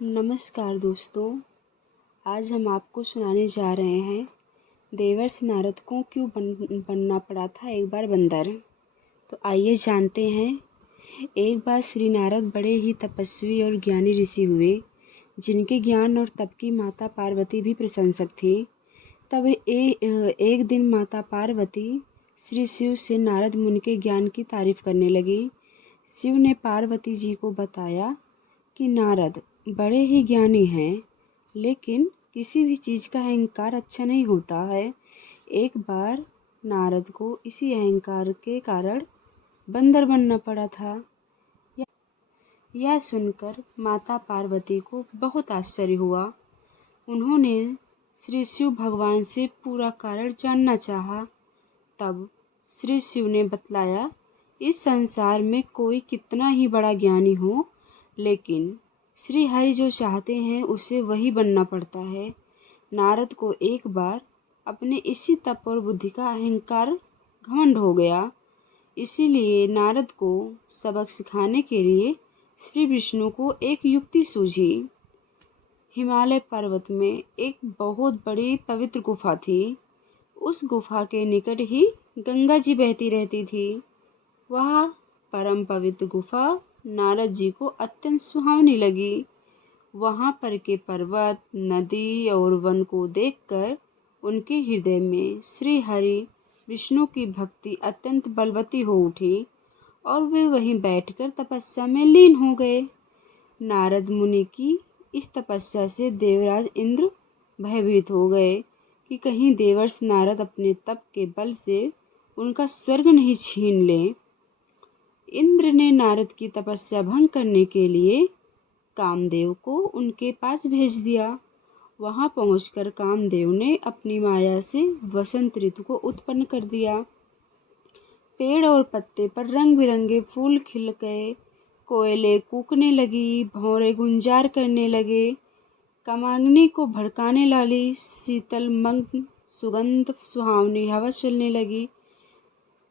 नमस्कार दोस्तों। आज हम आपको सुनाने जा रहे हैं देवर्षि नारद को क्यों बनना पड़ा था एक बार बंदर। तो आइए जानते हैं। एक बार श्री नारद बड़े ही तपस्वी और ज्ञानी ऋषि हुए, जिनके ज्ञान और तप की माता पार्वती भी प्रशंसक थी। तब एक दिन माता पार्वती श्री शिव से नारद मुनि के ज्ञान की तारीफ करने लगी। शिव ने पार्वती जी को बताया कि नारद बड़े ही ज्ञानी हैं, लेकिन किसी भी चीज़ का अहंकार अच्छा नहीं होता है। एक बार नारद को इसी अहंकार के कारण बंदर बनना पड़ा था। यह सुनकर माता पार्वती को बहुत आश्चर्य हुआ। उन्होंने श्री शिव भगवान से पूरा कारण जानना चाहा। तब श्री शिव ने बतलाया, इस संसार में कोई कितना ही बड़ा ज्ञानी हो, लेकिन श्री हरि जो चाहते हैं उसे वही बनना पड़ता है। नारद को एक बार अपने इसी तप और बुद्धि का अहंकार घमंड हो गया। इसीलिए नारद को सबक सिखाने के लिए श्री विष्णु को एक युक्ति सूझी। हिमालय पर्वत में एक बहुत बड़ी पवित्र गुफा थी। उस गुफा के निकट ही गंगा जी बहती रहती थी। वह परम पवित्र गुफा नारद जी को अत्यंत सुहावनी लगी। वहां पर के पर्वत, नदी और वन को देखकर उनके हृदय में श्री हरि विष्णु की भक्ति अत्यंत बलवती हो उठी और वे वहीं बैठकर तपस्या में लीन हो गए। नारद मुनि की इस तपस्या से देवराज इंद्र भयभीत हो गए कि कहीं देवर्षि नारद अपने तप के बल से उनका स्वर्ग नहीं छीन ले। इंद्र ने नारद की तपस्या भंग करने के लिए कामदेव को उनके पास भेज दिया। वहां पहुंचकर कामदेव ने अपनी माया से वसंत ऋतु को उत्पन्न कर दिया। पेड़ और पत्ते पर रंग बिरंगे फूल खिल गए, कोयले कूकने लगी, भौरे गुंजार करने लगे, कामाग्नि को भड़काने वाली शीतल मंद सुगंध सुहावनी हवा चलने लगी,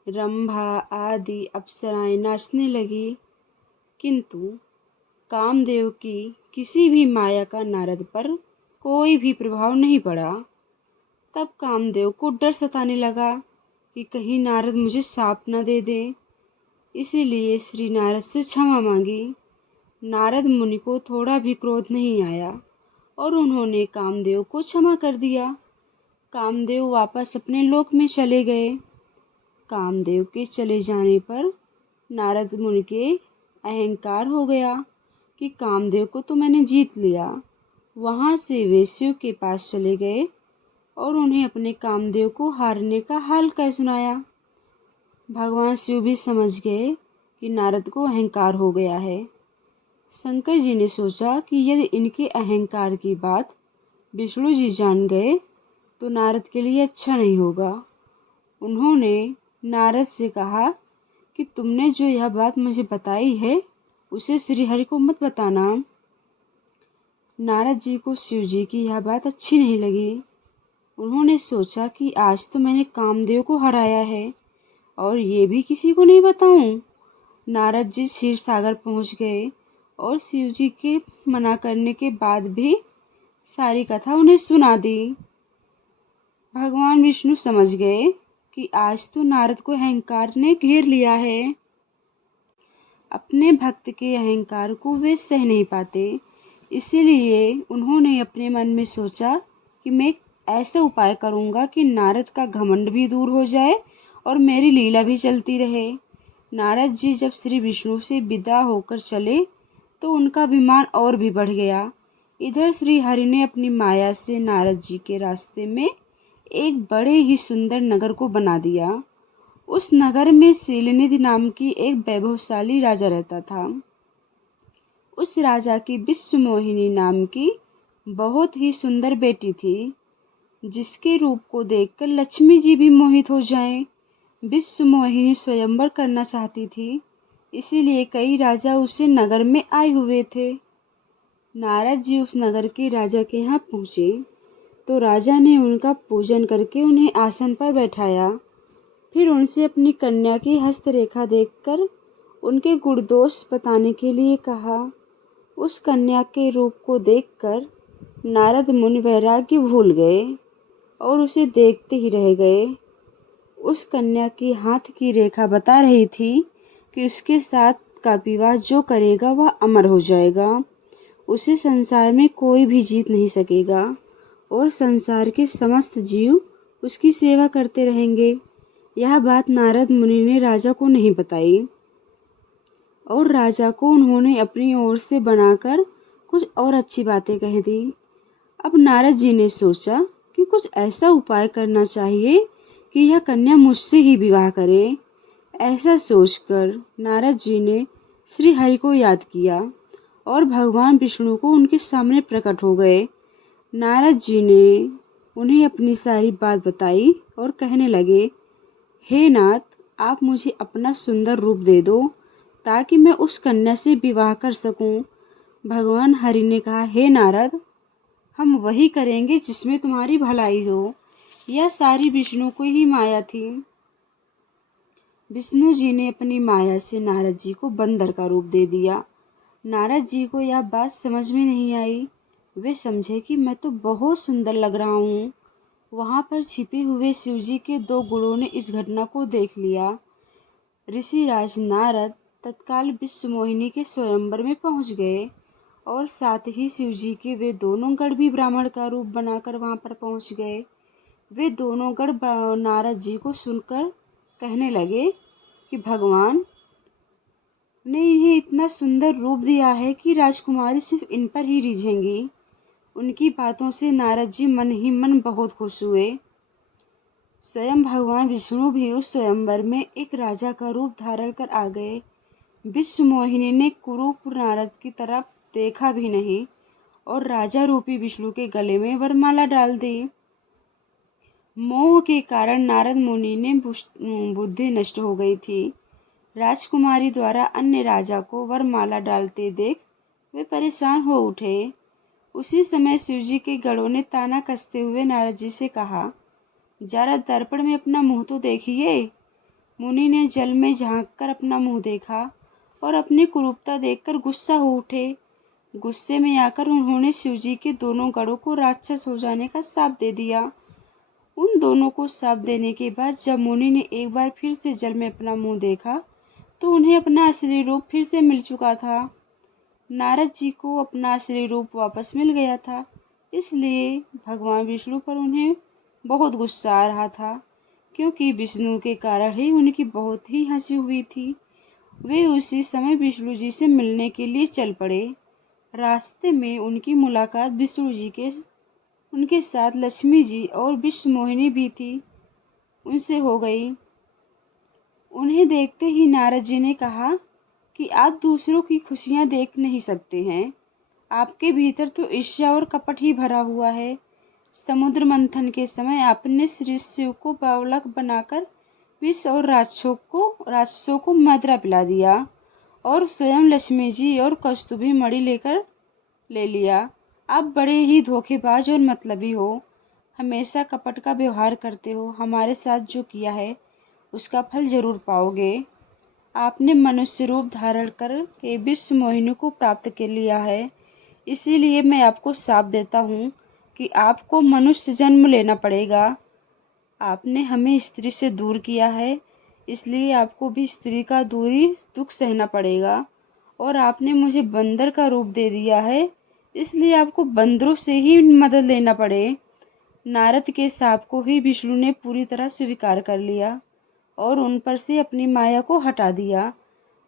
रंभा आदि अप्सराएं नाचने लगी। किंतु कामदेव की किसी भी माया का नारद पर कोई भी प्रभाव नहीं पड़ा। तब कामदेव को डर सताने लगा कि कहीं नारद मुझे शाप न दे दे। इसीलिए श्री नारद से क्षमा मांगी। नारद मुनि को थोड़ा भी क्रोध नहीं आया और उन्होंने कामदेव को क्षमा कर दिया। कामदेव वापस अपने लोक में चले गए। कामदेव के चले जाने पर नारद मुनि के अहंकार हो गया कि कामदेव को तो मैंने जीत लिया। वहां से वे शिव के पास चले गए और उन्हें अपने कामदेव को हारने का हाल कह सुनाया। भगवान शिव भी समझ गए कि नारद को अहंकार हो गया है। शंकर जी ने सोचा कि यदि इनके अहंकार की बात विष्णु जी जान गए तो नारद के लिए अच्छा नहीं होगा। उन्होंने नारद से कहा कि तुमने जो यह बात मुझे बताई है उसे श्री हरि को मत बताना। नारद जी को शिव जी की यह बात अच्छी नहीं लगी। उन्होंने सोचा कि आज तो मैंने कामदेव को हराया है और ये भी किसी को नहीं बताऊं। नारद जी क्षीर सागर पहुंच गए और शिव जी के मना करने के बाद भी सारी कथा उन्हें सुना दी। भगवान विष्णु समझ गए कि आज तो नारद को अहंकार ने घेर लिया है। अपने भक्त के अहंकार को वे सह नहीं पाते। इसीलिए उन्होंने अपने मन में सोचा कि मैं ऐसा उपाय करूंगा कि नारद का घमंड भी दूर हो जाए और मेरी लीला भी चलती रहे। नारद जी जब श्री विष्णु से विदा होकर चले तो उनका अभिमान और भी बढ़ गया। इधर श्री हरि ने अपनी माया से नारद जी के रास्ते में एक बड़े ही सुंदर नगर को बना दिया। उस नगर में शीलनिधि नाम की एक वैभवशाली राजा रहता था। उस राजा की विश्वमोहिनी नाम की बहुत ही सुंदर बेटी थी, जिसके रूप को देखकर लक्ष्मी जी भी मोहित हो जाएं। विश्वमोहिनी स्वयंवर करना चाहती थी, इसीलिए कई राजा उसे नगर में आए हुए थे। नारद जी उस नगर के राजा के यहाँ पहुँचे तो राजा ने उनका पूजन करके उन्हें आसन पर बैठाया। फिर उनसे अपनी कन्या की हस्तरेखा देखकर उनके गुण दोष बताने के लिए कहा। उस कन्या के रूप को देखकर नारद मुनि वैराग्य भूल गए और उसे देखते ही रह गए। उस कन्या की हाथ की रेखा बता रही थी कि उसके साथ का विवाह जो करेगा वह अमर हो जाएगा। उसे संसार में कोई भी जीत नहीं सकेगा और संसार के समस्त जीव उसकी सेवा करते रहेंगे। यह बात नारद मुनि ने राजा को नहीं बताई और राजा को उन्होंने अपनी ओर से बनाकर कुछ और अच्छी बातें कह दी। अब नारद जी ने सोचा कि कुछ ऐसा उपाय करना चाहिए कि यह कन्या मुझसे ही विवाह करे। ऐसा सोचकर नारद जी ने श्री हरि को याद किया और भगवान विष्णु को उनके सामने प्रकट हो गए। नारद जी ने उन्हें अपनी सारी बात बताई और कहने लगे, हे नाथ, आप मुझे अपना सुंदर रूप दे दो ताकि मैं उस कन्या से विवाह कर सकूं। भगवान हरि ने कहा, हे नारद, हम वही करेंगे जिसमें तुम्हारी भलाई हो। यह सारी विष्णु की ही माया थी। विष्णु जी ने अपनी माया से नारद जी को बंदर का रूप दे दिया। नारद जी को यह बात समझ में नहीं आई। वे समझे कि मैं तो बहुत सुंदर लग रहा हूँ। वहां पर छिपे हुए शिव जी के 2 गुणों ने इस घटना को देख लिया। ऋषिराज नारद तत्काल विश्व मोहिनी के स्वयंवर में पहुंच गए और साथ ही शिव जी के वे दोनों गण भी ब्राह्मण का रूप बनाकर वहां पर पहुंच गए। वे दोनों गण नारद जी को सुनकर कहने लगे कि भगवान ने इन्हें इतना सुंदर रूप दिया है कि राजकुमारी सिर्फ इन पर ही रिझेंगी। उनकी बातों से नारद जी मन ही मन बहुत खुश हुए। स्वयं भगवान विष्णु भी उस स्वयंवर में एक राजा का रूप धारण कर आ गए। विश्व मोहिनी ने कुरूप नारद की तरफ देखा भी नहीं और राजा रूपी विष्णु के गले में वरमाला डाल दी। मोह के कारण नारद मुनि ने बुद्धि नष्ट हो गई थी। राजकुमारी द्वारा अन्य राजा को वरमाला डालते देख वे परेशान हो उठे। उसी समय शिवजी के गणों ने ताना कसते हुए नारद जी से कहा, जरा दर्पण में अपना मुंह तो देखिए। मुनि ने जल में झांककर अपना मुंह देखा और अपनी कुरूपता देखकर गुस्सा हो उठे। गुस्से में आकर उन्होंने शिवजी के दोनों गणों को राक्षस हो जाने का शाप दे दिया। उन दोनों को शाप देने के बाद जब मुनि ने एक बार फिर से जल में अपना मुंह देखा तो उन्हें अपना असली रूप फिर से मिल चुका था। नारद जी को अपना असली रूप वापस मिल गया था, इसलिए भगवान विष्णु पर उन्हें बहुत गुस्सा आ रहा था, क्योंकि विष्णु के कारण ही उनकी बहुत ही हंसी हुई थी। वे उसी समय विष्णु जी से मिलने के लिए चल पड़े। रास्ते में उनकी मुलाकात विष्णु जी के उनके साथ लक्ष्मी जी और विश्व मोहिनी भी थी उनसे हो गई। उन्हें देखते ही नारद जी ने कहा कि आप दूसरों की खुशियां देख नहीं सकते हैं। आपके भीतर तो ईर्ष्या और कपट ही भरा हुआ है। समुद्र मंथन के समय आपने श्री शिव को बावलक बनाकर विष और राक्षसों को मदिरा पिला दिया और स्वयं लक्ष्मी जी और कौस्तुभी मणि ले लिया। आप बड़े ही धोखेबाज और मतलबी हो। हमेशा कपट का व्यवहार करते हो। हमारे साथ जो किया है उसका फल जरूर पाओगे। आपने मनुष्य रूप धारण करके विश्व मोहिनी को प्राप्त कर लिया है, इसीलिए मैं आपको शाप देता हूँ कि आपको मनुष्य जन्म लेना पड़ेगा। आपने हमें स्त्री से दूर किया है, इसलिए आपको भी स्त्री का दूरी दुख सहना पड़ेगा। और आपने मुझे बंदर का रूप दे दिया है, इसलिए आपको बंदरों से ही मदद लेना पड़े। नारद के शाप को ही विष्णु ने पूरी तरह स्वीकार कर लिया और उन पर से अपनी माया को हटा दिया।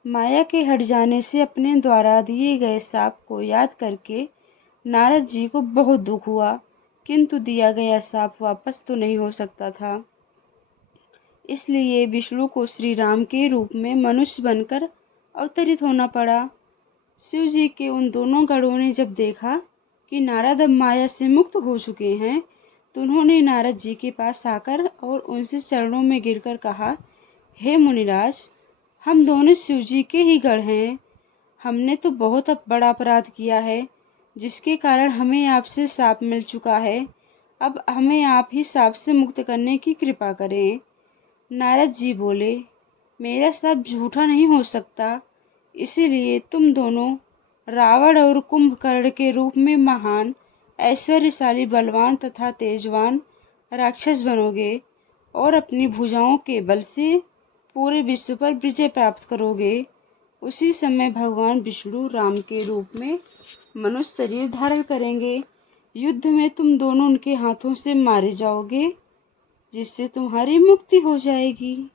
माया के हट जाने से अपने द्वारा दिए गए शाप को याद करके नारद जी को बहुत दुख हुआ, किंतु दिया गया शाप वापस तो नहीं हो सकता था। इसलिए विष्णु को श्री राम के रूप में मनुष्य बनकर अवतरित होना पड़ा। शिव जी के उन दोनों गणों ने जब देखा कि नारद अब माया से मुक्त हो चुके हैं, तो उन्होंने नारद जी के पास आकर और उनसे चरणों में गिरकर कहा, हे मुनिराज, हम दोनों शिव जी के ही गण हैं। हमने तो बहुत बड़ा अपराध किया है, जिसके कारण हमें आपसे शाप मिल चुका है। अब हमें आप ही शाप से मुक्त करने की कृपा करें। नारद जी बोले, मेरा शाप झूठा नहीं हो सकता, इसीलिए तुम दोनों रावण और कुंभकर्ण के रूप में महान, ऐश्वर्यशाली, बलवान तथा तेजवान राक्षस बनोगे और अपनी भुजाओं के बल से पूरे विश्व पर विजय प्राप्त करोगे। उसी समय भगवान विष्णु राम के रूप में मनुष्य शरीर धारण करेंगे। युद्ध में तुम दोनों उनके हाथों से मारे जाओगे, जिससे तुम्हारी मुक्ति हो जाएगी।